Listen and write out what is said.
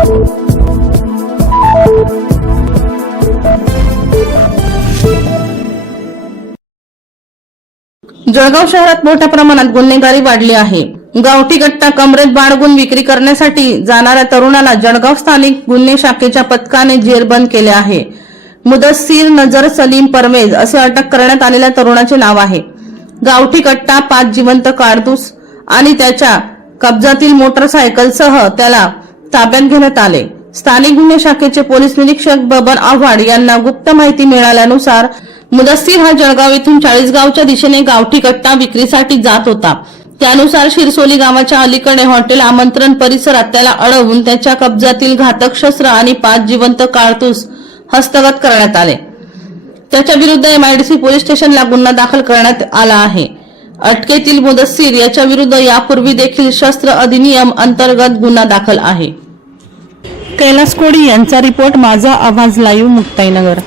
जळगाव शहरात मोठ्या प्रमाणात गुन्हेगारी वाढली आहे. गावठी गट्टा कमरेत बाळगून विक्री करण्यासाठी जाणाऱ्या तरुणाला जळगाव स्थानिक गुन्हे शाखेच्या पथकाने जेरबंद केले आहे. मुदस्सीर नजर सलीम परवेज असे अटक करण्यात आलेल्या तरुणाचे नाव आहे. गावठी कट्टा पाच जिवंत कारतूस आणि त्याच्या कब्जातील मोटरसायकलसह त्याला ताब्यात घेण्यात आले. स्थानिक गुन्हे शाखेचे पोलीस निरीक्षक बबन आव्हाड यांना गुप्त माहिती मिळाल्यानुसार मुदस्सीर हा जळगाव येथून चाळीसगावच्या दिशेने गावठी कट्टा विक्रीसाठी जात होता. त्यानुसार शिरसोली गावाच्या अलीकडे हॉटेल आमंत्रण परिसरात त्याला अडवून त्याच्या कब्जातील घातक शस्त्र आणि पाच जिवंत काळतूस हस्तगत करण्यात आले. त्याच्या विरुद्ध एमआयडीसी पोलीस स्टेशनला गुन्हा दाखल करण्यात आला आहे. अटकेतील मुदस्सीर याच्या विरुद्ध यापूर्वी देखील शस्त्र अधिनियम अंतर्गत गुन्हा दाखल आहे. कैलास कोडी यांचा रिपोर्ट माझा आवाज लाईव्ह मुक्ताईनगर.